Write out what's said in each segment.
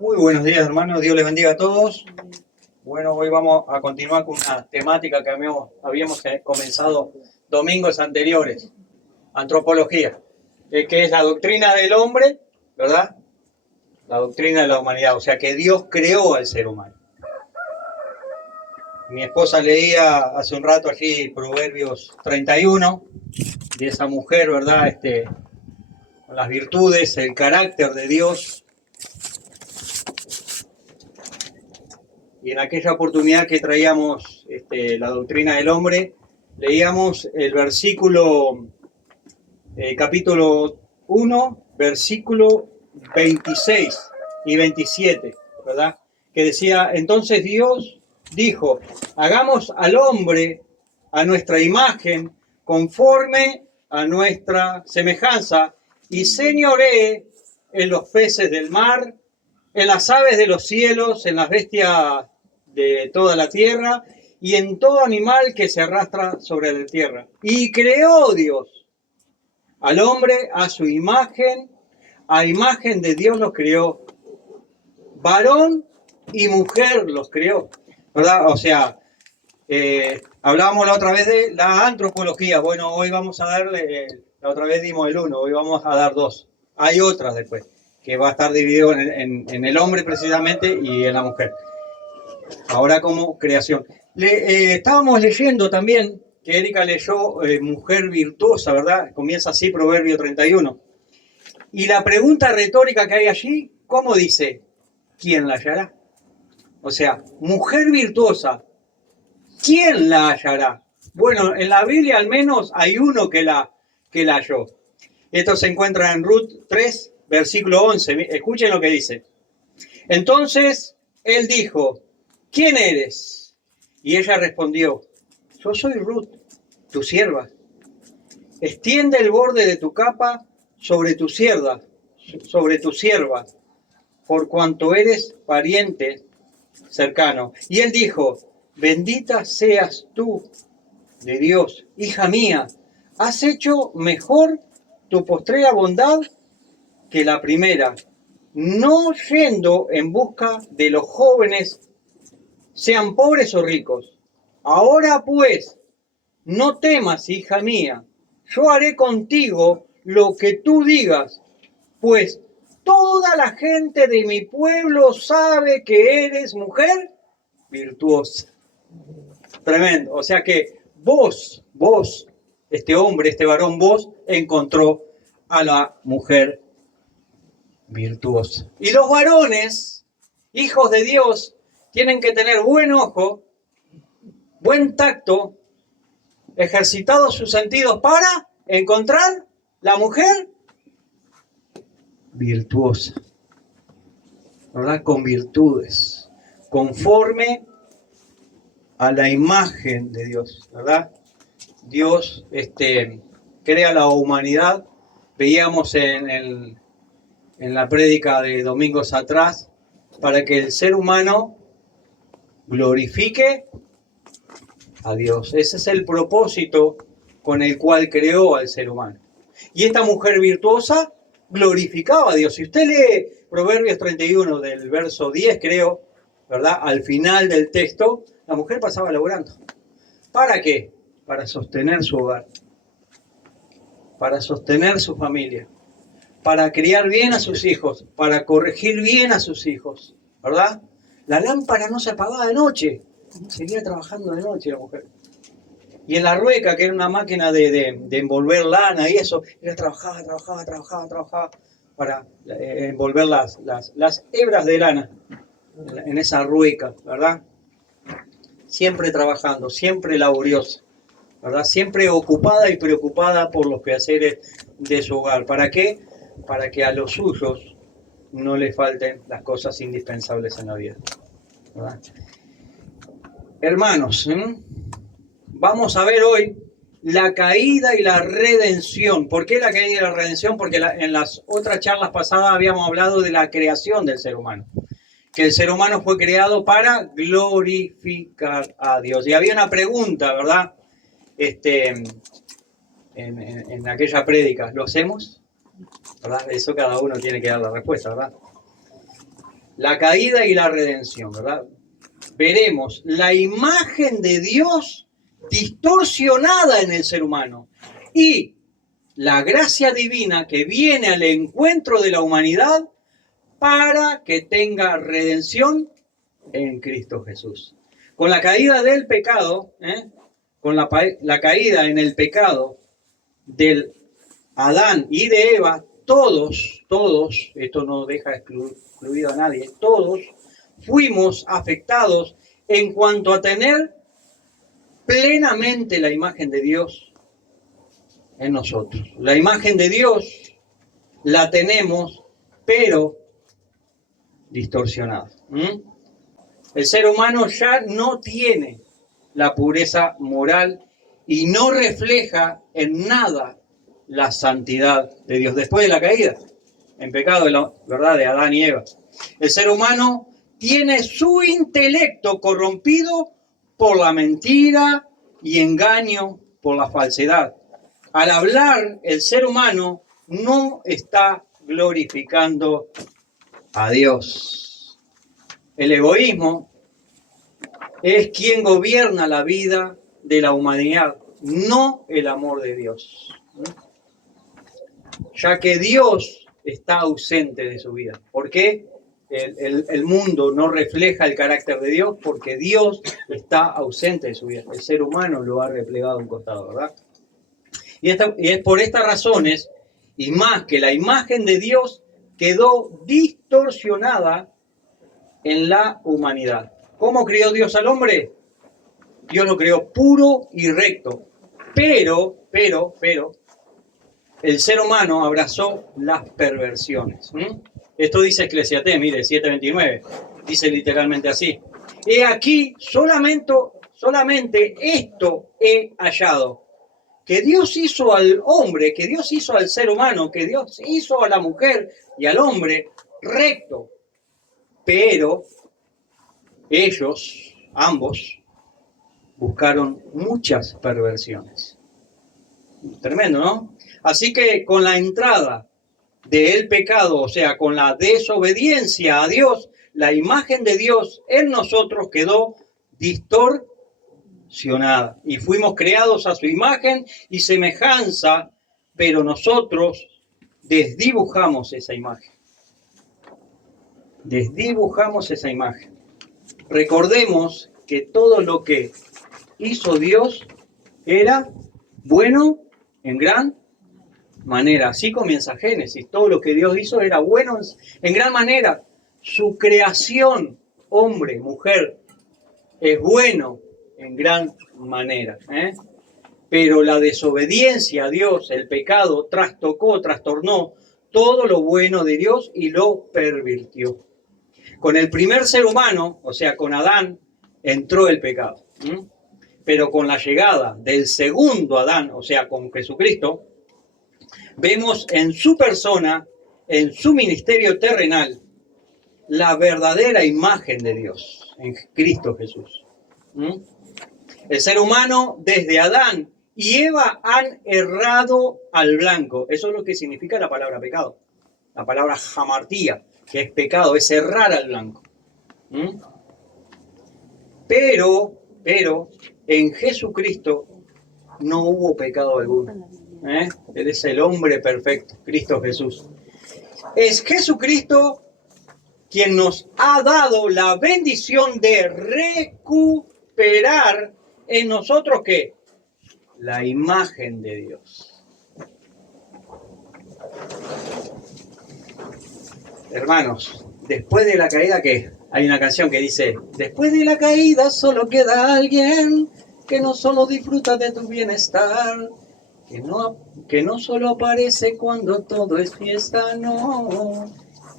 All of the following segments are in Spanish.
Muy buenos días, hermanos. Dios les bendiga a todos. Bueno, hoy vamos a continuar con una temática que habíamos comenzado domingos anteriores. Antropología, que es la doctrina del hombre, ¿verdad? La doctrina de la humanidad, o sea que Dios creó al ser humano. Mi esposa leía hace un rato allí Proverbios 31, de esa mujer, ¿verdad? Con las virtudes, el carácter de Dios. Y en aquella oportunidad que traíamos la doctrina del hombre, leíamos el versículo, capítulo 1, versículo 26 y 27, ¿verdad? Que decía, entonces Dios dijo, hagamos al hombre a nuestra imagen, conforme a nuestra semejanza, y señoree en los peces del mar, en las aves de los cielos, en las bestias de toda la tierra y en todo animal que se arrastra sobre la tierra. Y creó Dios al hombre a su imagen, a imagen de Dios los creó. Varón y mujer los creó, ¿verdad? O sea, hablábamos la otra vez de la antropología. Bueno, hoy vamos a darle, la otra vez dimos el 1, hoy vamos a dar 2. Hay otras después, que va a estar dividido en el hombre precisamente y en la mujer. Ahora como creación. Estábamos leyendo también, que Erika leyó Mujer Virtuosa, ¿verdad? Comienza así Proverbio 31. Y la pregunta retórica que hay allí, ¿cómo dice? ¿Quién la hallará? O sea, mujer virtuosa, ¿quién la hallará? Bueno, en la Biblia al menos hay uno que la halló. Esto se encuentra en Ruth 3, versículo 11. Escuchen lo que dice. Entonces él dijo, ¿quién eres? Y ella respondió, yo soy Ruth, tu sierva. Extiende el borde de tu capa sobre tu sierva, por cuanto eres pariente cercano. Y él dijo, bendita seas tú de Dios, hija mía, has hecho mejor tu postrera bondad que la primera, no yendo en busca de los jóvenes, sean pobres o ricos. Ahora pues, no temas, hija mía, yo haré contigo lo que tú digas, pues toda la gente de mi pueblo sabe que eres mujer virtuosa. Tremendo. O sea que vos, este hombre, este varón, vos encontró a la mujer virtuosa. Y los varones, hijos de Dios, tienen que tener buen ojo, buen tacto, ejercitados sus sentidos para encontrar la mujer virtuosa, ¿verdad? Con virtudes, conforme a la imagen de Dios, ¿verdad? Dios crea la humanidad. Veíamos en la prédica de domingos atrás, para que el ser humano glorifique a Dios. Ese es el propósito con el cual creó al ser humano. Y esta mujer virtuosa glorificaba a Dios. Si usted lee Proverbios 31 del verso 10, creo, ¿verdad? Al final del texto, la mujer pasaba laburando. ¿Para qué? Para sostener su hogar, para sostener su familia, para criar bien a sus hijos, para corregir bien a sus hijos, ¿verdad? La lámpara no se apagaba de noche, seguía trabajando de noche la mujer. Y en la rueca, que era una máquina de envolver lana y eso, ella trabajaba para envolver las hebras de lana en esa rueca, ¿verdad? Siempre trabajando, siempre laboriosa, ¿verdad? Siempre ocupada y preocupada por los quehaceres de su hogar. ¿Para qué? Para que a los suyos no les falten las cosas indispensables en la vida, ¿verdad? Hermanos, vamos a ver hoy la caída y la redención. ¿Por qué la caída y la redención? Porque en las otras charlas pasadas habíamos hablado de la creación del ser humano. Que el ser humano fue creado para glorificar a Dios. Y había una pregunta, ¿verdad? En aquella prédica, ¿lo hacemos? ¿Verdad? Eso cada uno tiene que dar la respuesta, ¿verdad? la caída y la redención, ¿verdad? Veremos la imagen de Dios distorsionada en el ser humano y la gracia divina que viene al encuentro de la humanidad para que tenga redención en Cristo Jesús. Con la caída del pecado, con la caída en el pecado del Adán y de Eva, todos, esto no deja excluido a nadie, todos fuimos afectados en cuanto a tener plenamente la imagen de Dios en nosotros. La imagen de Dios la tenemos, pero distorsionada. El ser humano ya no tiene la pureza moral y no refleja en nada la santidad de Dios después de la caída, en pecado de la verdad de Adán y Eva. El ser humano tiene su intelecto corrompido por la mentira y engaño por la falsedad. Al hablar, el ser humano no está glorificando a Dios. El egoísmo es quien gobierna la vida de la humanidad, no el amor de Dios. Ya que Dios está ausente de su vida. ¿Por qué? El mundo no refleja el carácter de Dios porque Dios está ausente de su vida. El ser humano lo ha replegado a un costado, ¿verdad? Y es por estas razones, y más que la imagen de Dios quedó distorsionada en la humanidad. ¿Cómo creó Dios al hombre? Dios lo creó puro y recto. Pero, el ser humano abrazó las perversiones. Esto dice Eclesiastés, mire, 7:29. Dice literalmente así. He aquí, solamente esto he hallado. Que Dios hizo al hombre, que Dios hizo al ser humano, que Dios hizo a la mujer y al hombre recto. Pero ellos, ambos, buscaron muchas perversiones. Tremendo, ¿no? Así que con la entrada del pecado, o sea, con la desobediencia a Dios, la imagen de Dios en nosotros quedó distorsionada. Y fuimos creados a su imagen y semejanza, pero nosotros desdibujamos esa imagen. Desdibujamos esa imagen. Recordemos que todo lo que hizo Dios era bueno en gran manera. Así comienza Génesis. Todo lo que Dios hizo era bueno en gran manera. Su creación, hombre, mujer, es bueno en gran manera. Pero la desobediencia a Dios, el pecado, trastornó todo lo bueno de Dios y lo pervirtió. Con el primer ser humano, o sea, con Adán, entró el pecado. Pero con la llegada del segundo Adán, o sea, con Jesucristo, vemos en su persona, en su ministerio terrenal, la verdadera imagen de Dios, en Cristo Jesús. El ser humano, desde Adán y Eva, han errado al blanco. Eso es lo que significa la palabra pecado. La palabra hamartía, que es pecado, es errar al blanco. Pero en Jesucristo no hubo pecado alguno. Él es el hombre perfecto, Cristo Jesús. Es Jesucristo quien nos ha dado la bendición de recuperar en nosotros ¿qué? La imagen de Dios. Hermanos, después de la caída, ¿qué? Hay una canción que dice, después de la caída solo queda alguien que no solo disfruta de tu bienestar, que no solo aparece cuando todo es fiesta, no.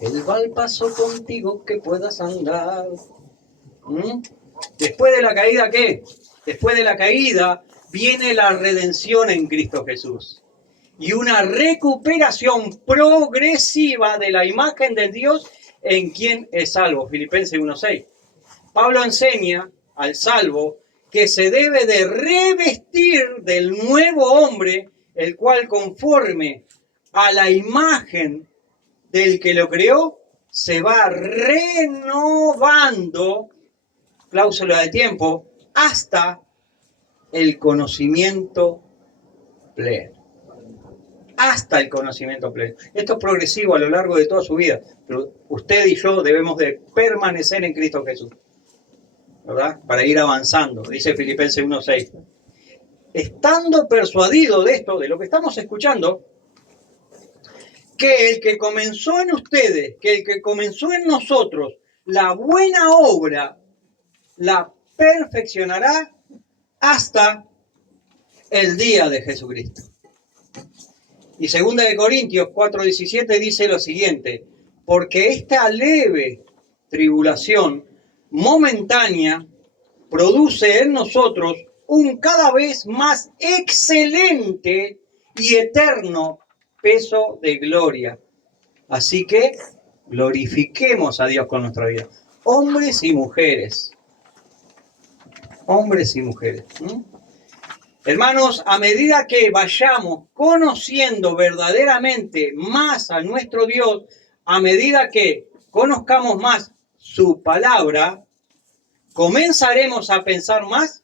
Él va al paso contigo que puedas andar. Después de la caída, ¿qué? Después de la caída viene la redención en Cristo Jesús. Y una recuperación progresiva de la imagen de Dios en quien es salvo. Filipenses 1:6. Pablo enseña al salvo que se debe de revestir del nuevo hombre, el cual conforme a la imagen del que lo creó, se va renovando, cláusula de tiempo, hasta el conocimiento pleno. Hasta el conocimiento pleno. Esto es progresivo a lo largo de toda su vida, pero usted y yo debemos de permanecer en Cristo Jesús, ¿verdad? Para ir avanzando, dice Filipenses 1:6. Estando persuadido de esto, de lo que estamos escuchando, que el que comenzó en ustedes, que el que comenzó en nosotros, la buena obra, la perfeccionará hasta el día de Jesucristo. Y 2 Corintios 4:17 dice lo siguiente: porque esta leve tribulación momentánea produce en nosotros un cada vez más excelente y eterno peso de gloria. Así que glorifiquemos a Dios con nuestra vida. Hombres y mujeres. Hombres y mujeres. Hermanos, a medida que vayamos conociendo verdaderamente más a nuestro Dios, a medida que conozcamos más su palabra, comenzaremos a pensar más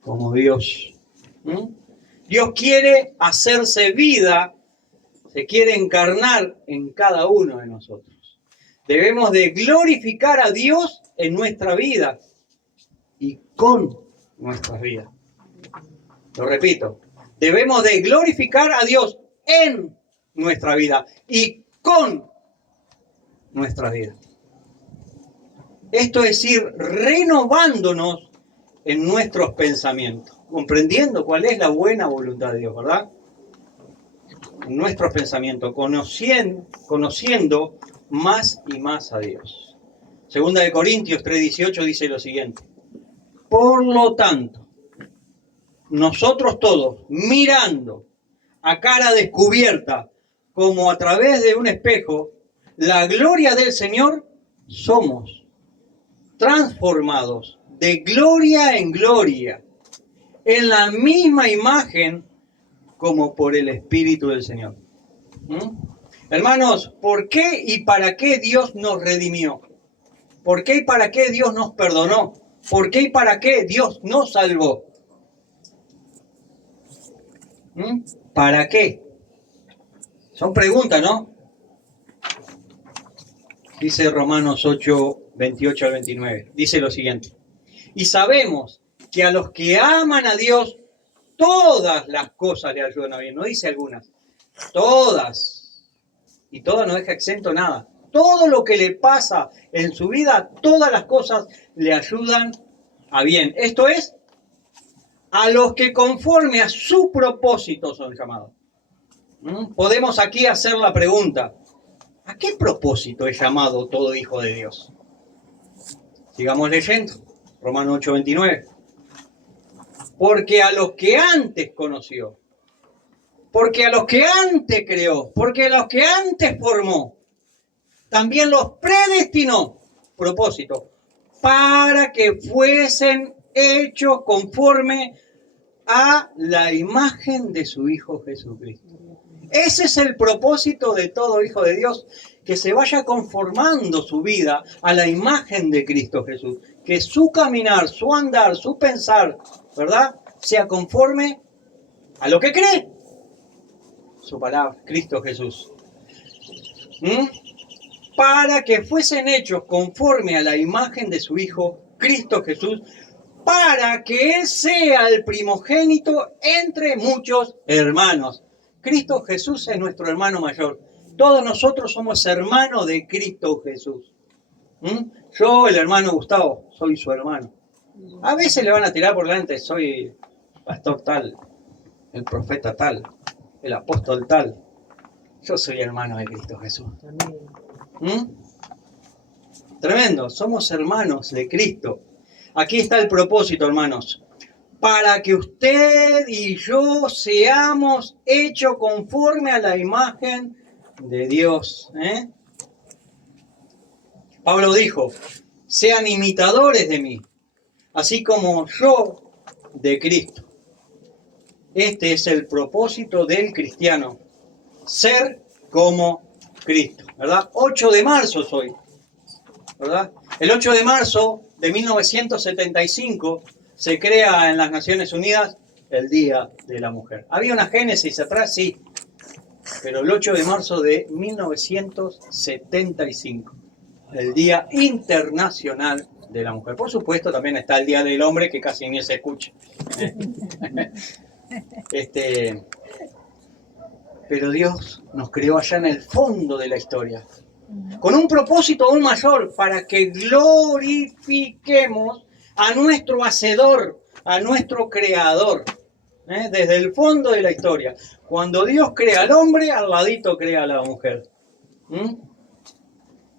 como Dios. Dios quiere hacerse vida, se quiere encarnar en cada uno de nosotros. Debemos de glorificar a Dios en nuestra vida y con nuestras vidas. Lo repito, debemos de glorificar a Dios en nuestra vida y con nuestra vida. Esto es ir renovándonos en nuestros pensamientos, comprendiendo cuál es la buena voluntad de Dios, ¿verdad? En nuestros pensamientos, conociendo más y más a Dios. 2 Corintios 3:18 dice lo siguiente: por lo tanto, nosotros todos, mirando a cara descubierta, como a través de un espejo, la gloria del Señor, somos transformados de gloria en gloria, en la misma imagen como por el Espíritu del Señor. Hermanos, ¿por qué y para qué Dios nos redimió? ¿Por qué y para qué Dios nos perdonó? ¿Por qué y para qué Dios nos salvó? ¿Para qué? Son preguntas, ¿no? Dice Romanos 8:28-29. Dice lo siguiente: y sabemos que a los que aman a Dios, todas las cosas le ayudan a bien. No dice algunas, todas. Y todas no deja exento nada. Todo lo que le pasa en su vida, todas las cosas le ayudan a bien. Esto es, a los que conforme a su propósito son llamados. Podemos aquí hacer la pregunta: ¿a qué propósito es llamado todo hijo de Dios? Sigamos leyendo. Romanos 8:29. Porque a los que antes conoció, porque a los que antes creó, porque a los que antes formó, también los predestinó, propósito, para que fuesen hechos conforme a la imagen de su Hijo Jesucristo. Ese es el propósito de todo hijo de Dios, que se vaya conformando su vida a la imagen de Cristo Jesús, que su caminar, su andar, su pensar, ¿verdad?, sea conforme a lo que cree su palabra, Cristo Jesús. Para que fuesen hechos conforme a la imagen de su Hijo, Cristo Jesús, para que Él sea el primogénito entre muchos hermanos. Cristo Jesús es nuestro hermano mayor. Todos nosotros somos hermanos de Cristo Jesús. Yo, el hermano Gustavo, soy su hermano. A veces le van a tirar por delante: soy pastor tal, el profeta tal, el apóstol tal. Yo soy hermano de Cristo Jesús. Tremendo, somos hermanos de Cristo. Aquí está el propósito, hermanos: para que usted y yo seamos hechos conforme a la imagen de Dios. Pablo dijo: sean imitadores de mí, así como yo de Cristo. Este es el propósito del cristiano: ser como Cristo, ¿verdad? 8 de marzo es hoy, ¿verdad? El 8 de marzo de 1975 se crea en las Naciones Unidas el Día de la Mujer. ¿Había una génesis atrás? Sí, pero el 8 de marzo de 1975, el Día Internacional de la Mujer. Por supuesto, también está el Día del Hombre, que casi ni se escucha. Pero Dios nos creó allá en el fondo de la historia, con un propósito aún mayor, para que glorifiquemos a nuestro Hacedor, a nuestro Creador, desde el fondo de la historia. Cuando Dios crea al hombre, al ladito crea a la mujer.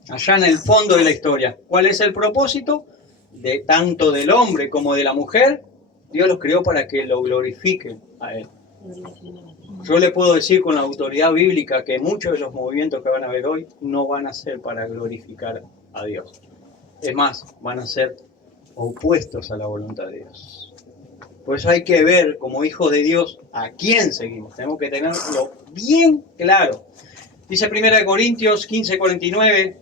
Allá en el fondo de la historia. ¿Cuál es el propósito? De tanto del hombre como de la mujer, Dios los creó para que lo glorifiquen a Él. Yo le puedo decir con la autoridad bíblica que muchos de los movimientos que van a ver hoy no van a ser para glorificar a Dios. Es más, van a ser opuestos a la voluntad de Dios. Por eso hay que ver como hijos de Dios a quién seguimos. Tenemos que tenerlo bien claro. Dice 1 Corintios 15:49,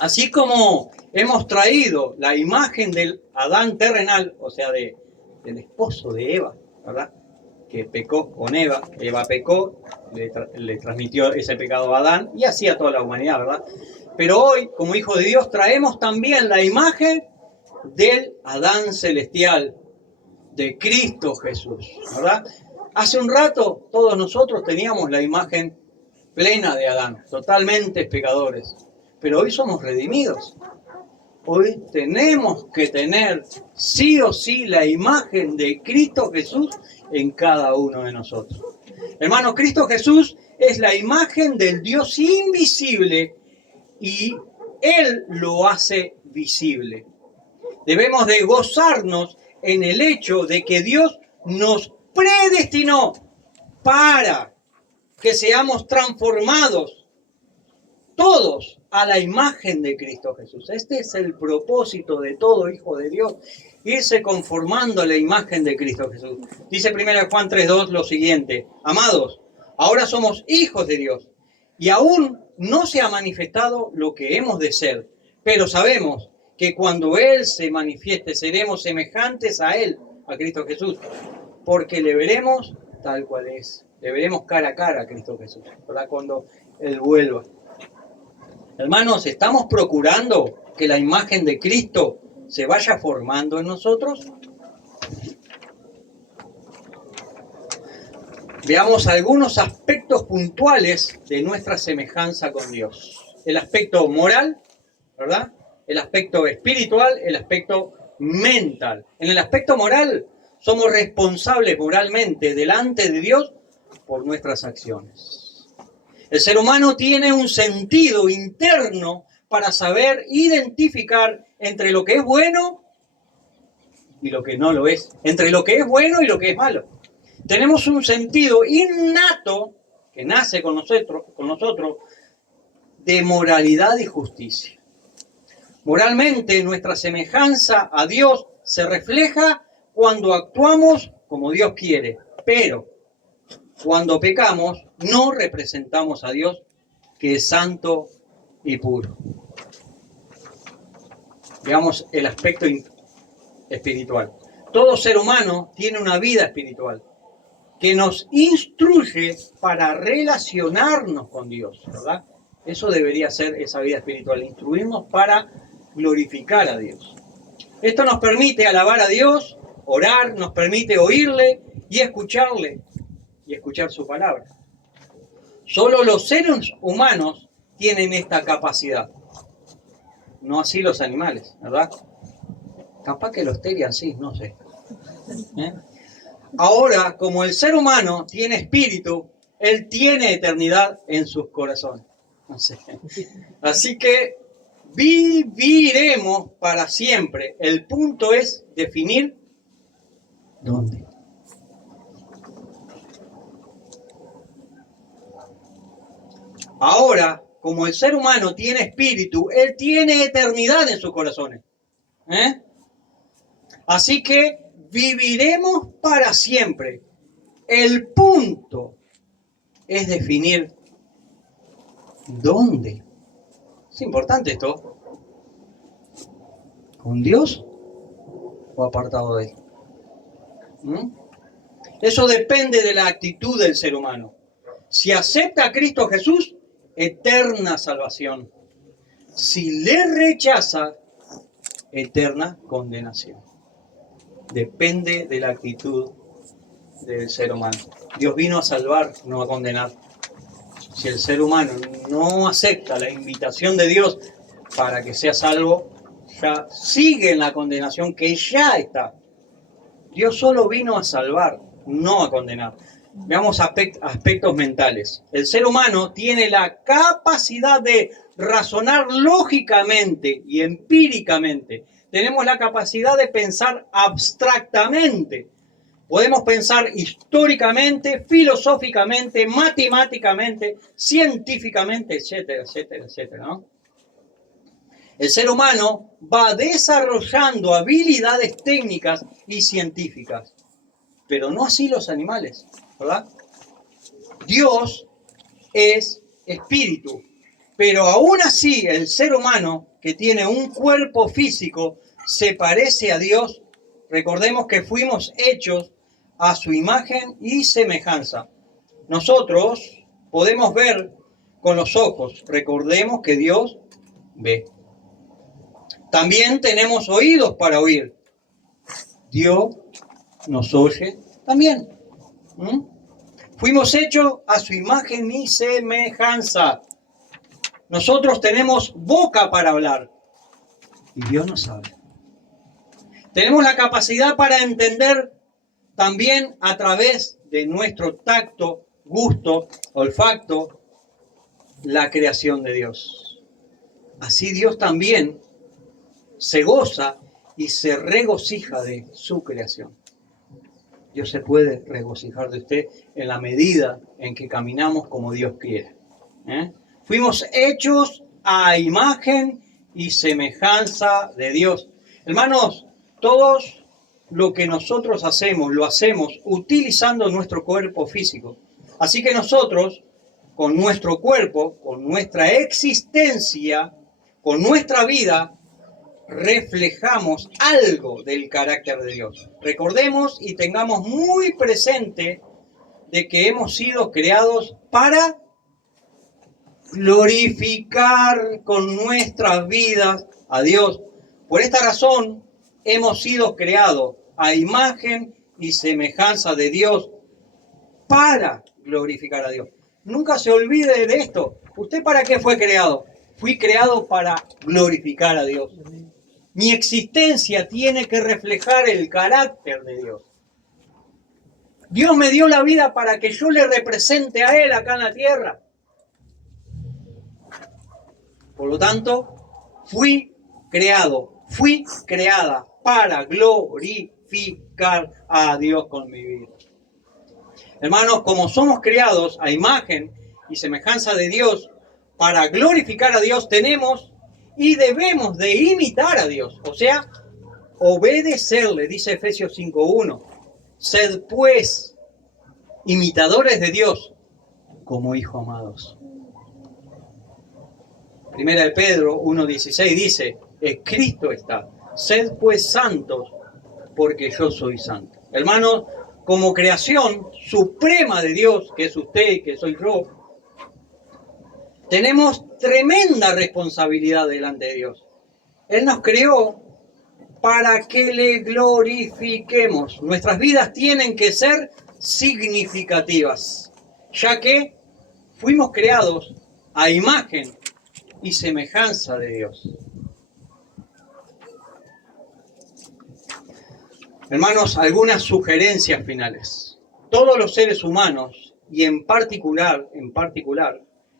así como hemos traído la imagen del Adán terrenal, o sea, del esposo de Eva, ¿verdad? Que pecó con Eva pecó, le transmitió ese pecado a Adán y así a toda la humanidad, ¿verdad? Pero hoy, como hijos de Dios, traemos también la imagen del Adán celestial, de Cristo Jesús, ¿verdad? Hace un rato todos nosotros teníamos la imagen plena de Adán, totalmente pecadores, pero hoy somos redimidos. Hoy tenemos que tener sí o sí la imagen de Cristo Jesús en cada uno de nosotros. Hermano, Cristo Jesús es la imagen del Dios invisible y Él lo hace visible. Debemos de gozarnos en el hecho de que Dios nos predestinó para que seamos transformados todos a la imagen de Cristo Jesús. Este es el propósito de todo hijo de Dios, irse conformando a la imagen de Cristo Jesús. Dice 1 Juan 3:2 lo siguiente: amados, ahora somos hijos de Dios y aún no se ha manifestado lo que hemos de ser, pero sabemos que cuando Él se manifieste seremos semejantes a Él, a Cristo Jesús, porque le veremos tal cual es. Le veremos cara a cara a Cristo Jesús, ¿verdad? Cuando Él vuelva. Hermanos, ¿estamos procurando que la imagen de Cristo se vaya formando en nosotros? Veamos algunos aspectos puntuales de nuestra semejanza con Dios. El aspecto moral, ¿verdad? El aspecto espiritual, el aspecto mental. En el aspecto moral, somos responsables moralmente delante de Dios por nuestras acciones. El ser humano tiene un sentido interno para saber identificar entre lo que es bueno y lo que no lo es, entre lo que es bueno y lo que es malo. Tenemos un sentido innato que nace con nosotros de moralidad y justicia. Moralmente, nuestra semejanza a Dios se refleja cuando actuamos como Dios quiere, pero cuando pecamos, no representamos a Dios, que es santo y puro. Veamos el aspecto espiritual. Todo ser humano tiene una vida espiritual que nos instruye para relacionarnos con Dios, ¿verdad? Eso debería ser esa vida espiritual, instruirnos para glorificar a Dios. Esto nos permite alabar a Dios, orar, nos permite oírle y escucharle, y escuchar su palabra. Solo los seres humanos tienen esta capacidad, no así los animales, ¿verdad? Capaz que los terian, sí, no sé. Ahora, como el ser humano tiene espíritu, él tiene eternidad en sus corazones. No sé. Así que viviremos para siempre. El punto es definir dónde. Ahora, como el ser humano tiene espíritu, él tiene eternidad en sus corazones. Así que viviremos para siempre. El punto es definir ¿Dónde? Es importante esto. ¿Con Dios o apartado de Él? Eso depende de la actitud del ser humano. Si acepta a Cristo Jesús, eterna salvación. Si le rechaza, eterna condenación. Depende de la actitud del ser humano. Dios vino a salvar, no a condenar. Si el ser humano no acepta la invitación de Dios para que sea salvo, ya sigue en la condenación que ya está. Dios solo vino a salvar, no a condenar. Veamos aspectos mentales. El ser humano tiene la capacidad de razonar lógicamente y empíricamente. Tenemos la capacidad de pensar abstractamente. Podemos pensar históricamente, filosóficamente, matemáticamente, científicamente, etcétera, etcétera, etcétera, ¿no? El ser humano va desarrollando habilidades técnicas y científicas, pero no así los animales, ¿verdad? Dios es espíritu, pero aún así el ser humano que tiene un cuerpo físico se parece a Dios. Recordemos que fuimos hechos a su imagen y semejanza. Nosotros podemos ver con los ojos. Recordemos que Dios ve. También tenemos oídos para oír. Dios nos oye también. Fuimos hechos a su imagen y semejanza. Nosotros tenemos boca para hablar y Dios nos habla. Tenemos la capacidad para entender también a través de nuestro tacto, gusto, olfato, la creación de Dios. Así Dios también se goza y se regocija de su creación. Dios se puede regocijar de usted en la medida en que caminamos como Dios quiere. Fuimos hechos a imagen y semejanza de Dios. Hermanos, todos lo que nosotros hacemos, lo hacemos utilizando nuestro cuerpo físico. Así que nosotros, con nuestro cuerpo, con nuestra existencia, con nuestra vida, reflejamos algo del carácter de Dios. Recordemos y tengamos muy presente de que hemos sido creados para glorificar con nuestras vidas a Dios. Por esta razón hemos sido creados a imagen y semejanza de Dios para glorificar a Dios. Nunca se olvide de esto. ¿Usted para qué fue creado? Fui creado para glorificar a Dios. Mi existencia tiene que reflejar el carácter de Dios. Dios me dio la vida para que yo le represente a Él acá en la tierra. Por lo tanto, fui creada para glorificar a Dios con mi vida. Hermanos, como somos creados a imagen y semejanza de Dios para glorificar a Dios, tenemos y debemos de imitar a Dios, o sea, obedecerle, dice Efesios 5:1. Sed pues imitadores de Dios como hijos amados. Primera de Pedro 1:16 dice, escrito está, sed pues santos porque yo soy santo. Hermanos, como creación suprema de Dios, que es usted y que soy yo, tenemos tremenda responsabilidad delante de Dios. Él nos creó para que le glorifiquemos. Nuestras vidas tienen que ser significativas, ya que fuimos creados a imagen y semejanza de Dios. Hermanos, algunas sugerencias finales. Todos los seres humanos, y en particular,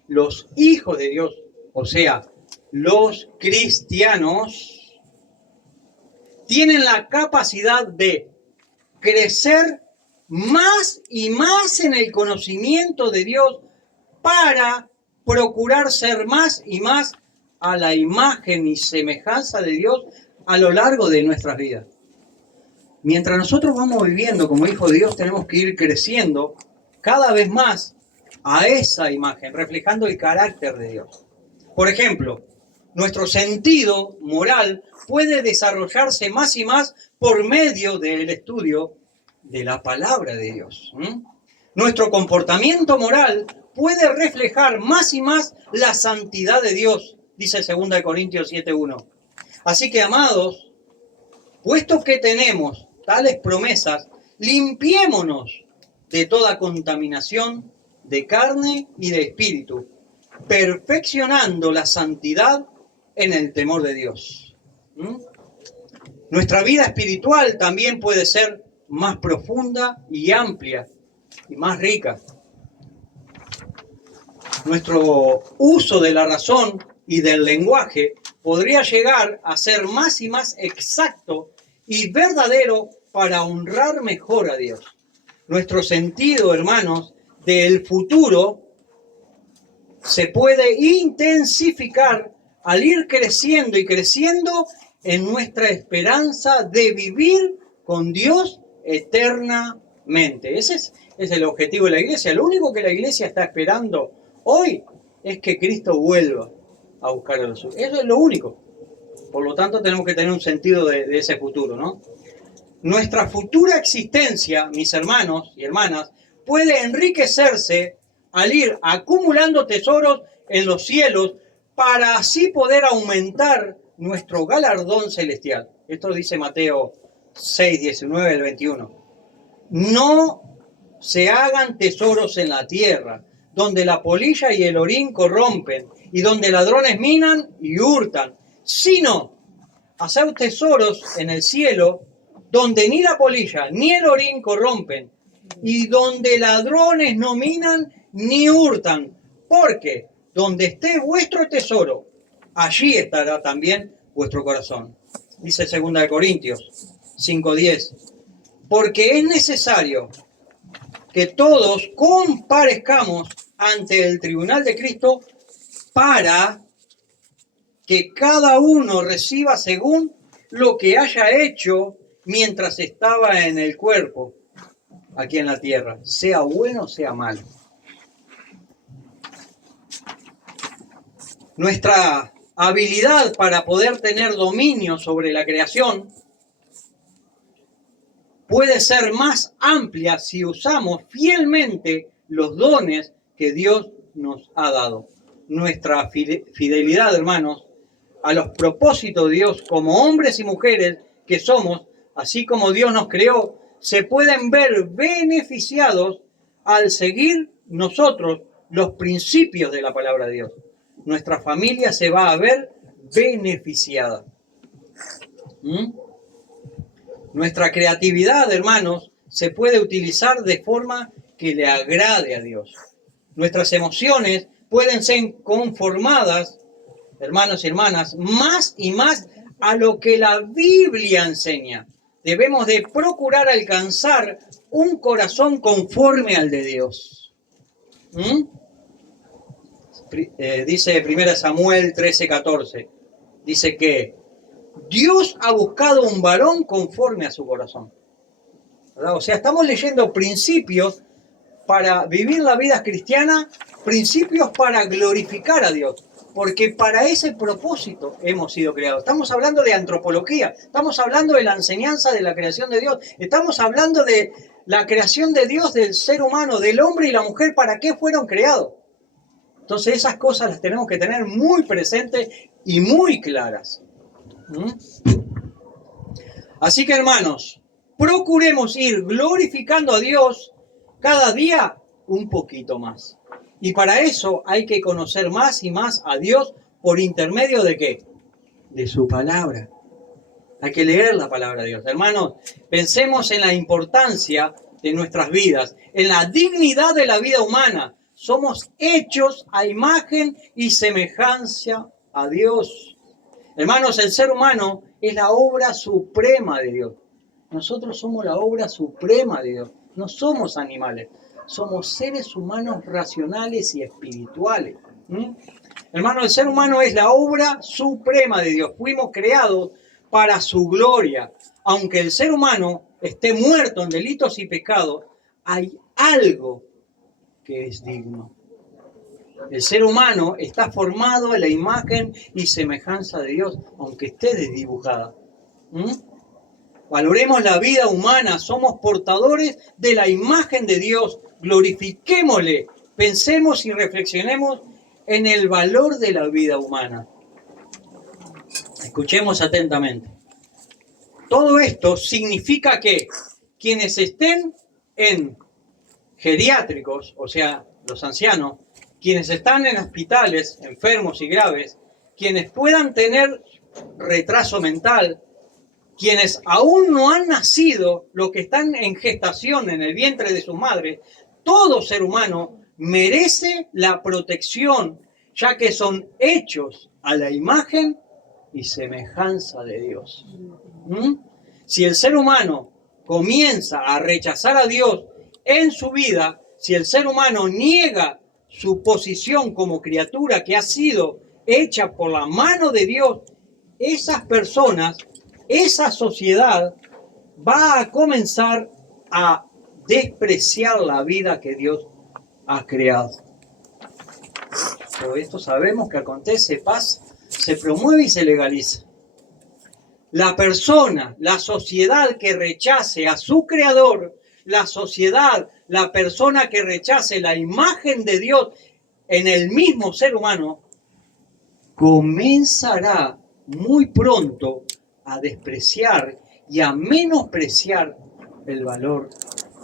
los hijos de Dios, o sea, los cristianos, tienen la capacidad de crecer más y más en el conocimiento de Dios para procurar ser más y más a la imagen y semejanza de Dios a lo largo de nuestras vidas. Mientras nosotros vamos viviendo como hijos de Dios, tenemos que ir creciendo cada vez más a esa imagen, reflejando el carácter de Dios. Por ejemplo, nuestro sentido moral puede desarrollarse más y más por medio del estudio de la palabra de Dios. Nuestro comportamiento moral puede reflejar más y más la santidad de Dios, dice 2 Corintios 7:1. Así que, amados, puesto que tenemos tales promesas, limpiémonos de toda contaminación de carne y de espíritu, perfeccionando la santidad en el temor de Dios. Nuestra vida espiritual también puede ser más profunda y amplia y más rica. Nuestro uso de la razón y del lenguaje podría llegar a ser más y más exacto y verdadero para honrar mejor a Dios. Nuestro sentido, hermanos, del futuro se puede intensificar al ir creciendo y creciendo en nuestra esperanza de vivir con Dios eternamente. Ese es el objetivo de la iglesia. Lo único que la iglesia está esperando hoy es que Cristo vuelva a buscar a los suyos. Eso es lo único. Por lo tanto, tenemos que tener un sentido de ese futuro, ¿no? Nuestra futura existencia, mis hermanos y hermanas, puede enriquecerse al ir acumulando tesoros en los cielos para así poder aumentar nuestro galardón celestial. Esto dice Mateo 6, 19 al 21. No se hagan tesoros en la tierra, donde la polilla y el orín corrompen, y donde ladrones minan y hurtan, sino hacer tesoros en el cielo, donde ni la polilla ni el orín corrompen, y donde ladrones no minan ni hurtan, porque donde esté vuestro tesoro, allí estará también vuestro corazón. Dice 2 Corintios 5:10. Porque es necesario que todos comparezcamos ante el tribunal de Cristo para que cada uno reciba según lo que haya hecho mientras estaba en el cuerpo, aquí en la tierra, sea bueno o sea malo. Nuestra habilidad para poder tener dominio sobre la creación puede ser más amplia si usamos fielmente los dones que Dios nos ha dado. Nuestra fidelidad, hermanos, a los propósitos de Dios como hombres y mujeres que somos, así como Dios nos creó, se pueden ver beneficiados al seguir nosotros los principios de la palabra de Dios. Nuestra familia se va a ver beneficiada. Nuestra creatividad, hermanos, se puede utilizar de forma que le agrade a Dios. Nuestras emociones pueden ser conformadas, hermanos y hermanas, más y más a lo que la Biblia enseña. Debemos de procurar alcanzar un corazón conforme al de Dios. Dice 1 Samuel 13:14. Dice que Dios ha buscado un varón conforme a su corazón. ¿Verdad? O sea, estamos leyendo principios para vivir la vida cristiana, principios para glorificar a Dios, porque para ese propósito hemos sido creados. Estamos hablando de antropología, estamos hablando de la enseñanza de la creación de Dios, estamos hablando de la creación de Dios, del ser humano, del hombre y la mujer, ¿para qué fueron creados? Entonces esas cosas las tenemos que tener muy presentes y muy claras. Así que, hermanos, procuremos ir glorificando a Dios cada día un poquito más. Y para eso hay que conocer más y más a Dios por intermedio de ¿qué? De su palabra. Hay que leer la palabra de Dios. Hermanos, pensemos en la importancia de nuestras vidas, en la dignidad de la vida humana. Somos hechos a imagen y semejanza a Dios. Hermanos, el ser humano es la obra suprema de Dios. Nosotros somos la obra suprema de Dios. No somos animales. Somos seres humanos racionales y espirituales. Hermanos, el ser humano es la obra suprema de Dios. Fuimos creados para su gloria. Aunque el ser humano esté muerto en delitos y pecados, hay algo que es digno. El ser humano está formado a la imagen y semejanza de Dios, aunque esté desdibujada. Valoremos la vida humana, somos portadores de la imagen de Dios, glorifiquémosle, pensemos y reflexionemos en el valor de la vida humana. Escuchemos atentamente. Todo esto significa que quienes estén en geriátricos, o sea, los ancianos, quienes están en hospitales, enfermos y graves, quienes puedan tener retraso mental, quienes aún no han nacido, los que están en gestación en el vientre de sus madres, todo ser humano merece la protección, ya que son hechos a la imagen y semejanza de Dios. Si el ser humano comienza a rechazar a Dios en su vida, si el ser humano niega su posición como criatura que ha sido hecha por la mano de Dios, esas personas, esa sociedad va a comenzar a despreciar la vida que Dios ha creado. Todo esto sabemos que acontece, pasa, se promueve y se legaliza. La persona, la sociedad que rechace a su creador, la sociedad, la persona que rechace la imagen de Dios en el mismo ser humano, comenzará muy pronto a despreciar y a menospreciar el valor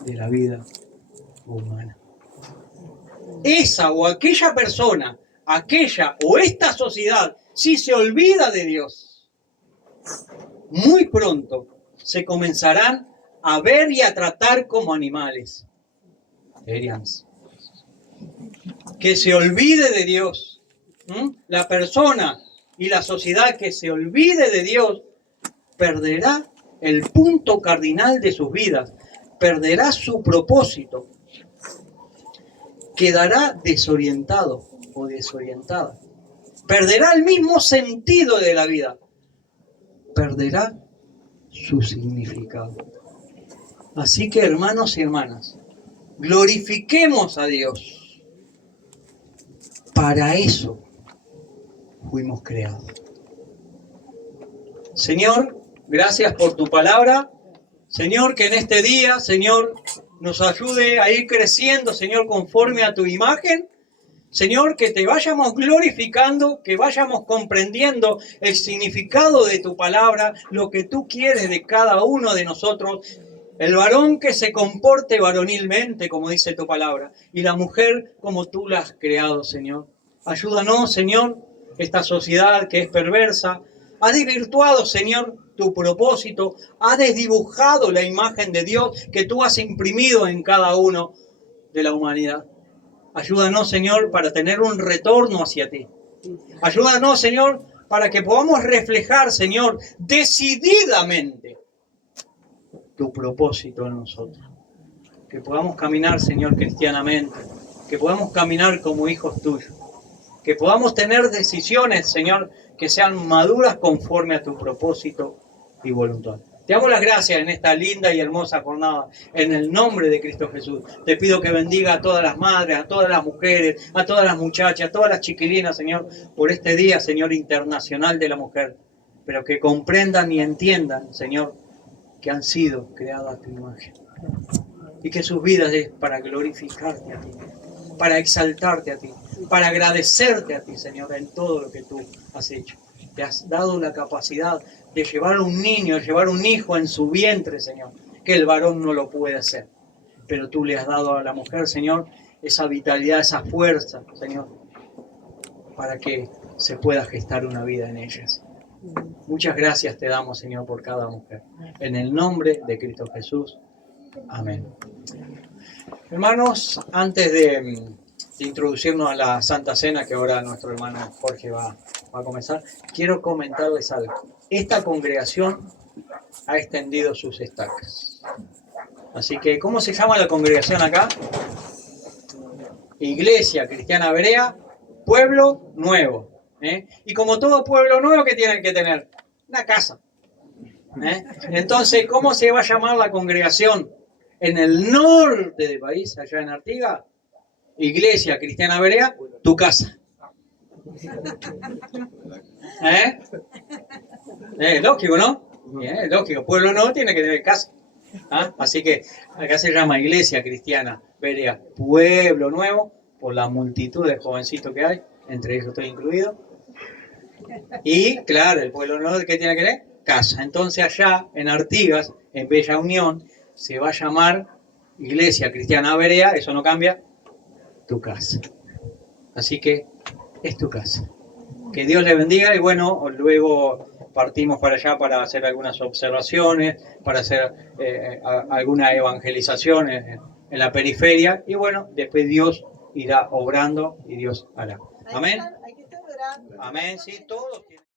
de la vida humana. Esa o aquella persona, aquella o esta sociedad, si se olvida de Dios, muy pronto se comenzarán a ver y a tratar como animales. Que se olvide de Dios. La persona y la sociedad que se olvide de Dios perderá el punto cardinal de sus vidas, perderá su propósito, quedará desorientado o desorientada, perderá el mismo sentido de la vida, perderá su significado. Así que, hermanos y hermanas, glorifiquemos a Dios. Para eso fuimos creados. Señor, gracias por tu palabra. Señor, que en este día, Señor, nos ayude a ir creciendo, Señor, conforme a tu imagen. Señor, que te vayamos glorificando, que vayamos comprendiendo el significado de tu palabra, lo que tú quieres de cada uno de nosotros. El varón que se comporte varonilmente, como dice tu palabra, y la mujer como tú la has creado, Señor. Ayúdanos, Señor, esta sociedad que es perversa, ha desvirtuado, Señor, tu propósito, ha desdibujado la imagen de Dios que tú has imprimido en cada uno de la humanidad. Ayúdanos, Señor, para tener un retorno hacia ti. Ayúdanos, Señor, para que podamos reflejar, Señor, decididamente tu propósito en nosotros. Que podamos caminar, Señor, cristianamente. Que podamos caminar como hijos tuyos. Que podamos tener decisiones, Señor, que sean maduras conforme a tu propósito y voluntad. Te damos las gracias en esta linda y hermosa jornada, en el nombre de Cristo Jesús. Te pido que bendiga a todas las madres, a todas las mujeres, a todas las muchachas, a todas las chiquilinas, Señor, por este día, Señor, internacional de la mujer. Pero que comprendan y entiendan, Señor, que han sido creadas a tu imagen. Y que sus vidas es para glorificarte a ti, para exaltarte a ti, para agradecerte a ti, Señor, en todo lo que tú has hecho. Te has dado la capacidad de llevar un niño, de llevar un hijo en su vientre, Señor, que el varón no lo puede hacer. Pero tú le has dado a la mujer, Señor, esa vitalidad, esa fuerza, Señor, para que se pueda gestar una vida en ellas. Muchas gracias te damos, Señor, por cada mujer. En el nombre de Cristo Jesús. Amén. Hermanos, antes de introducirnos a la Santa Cena, que ahora nuestro hermano Jorge va a comenzar, quiero comentarles algo. Esta congregación ha extendido sus estacas. Así que, ¿cómo se llama la congregación acá? Iglesia Cristiana Berea, Pueblo Nuevo. Y como todo pueblo nuevo, ¿qué tienen que tener? Una casa. Entonces, ¿cómo se va a llamar la congregación en el norte del país, allá en Artigas? Iglesia Cristiana Berea, tu casa. Lógico, ¿no? Lógico, pueblo nuevo tiene que tener casa. Así que acá se llama Iglesia Cristiana Berea, pueblo nuevo, por la multitud de jovencitos que hay, entre ellos estoy incluido. Y claro, el pueblo nuevo, ¿qué tiene que tener? Casa. Entonces allá en Artigas, en Bella Unión, se va a llamar Iglesia Cristiana Berea, eso no cambia, tu casa. Así que es tu casa. Que Dios le bendiga y bueno, luego partimos para allá para hacer algunas observaciones, para hacer alguna evangelización en la periferia y bueno, después Dios irá obrando y Dios hará. Amén. Amén, sí, todos.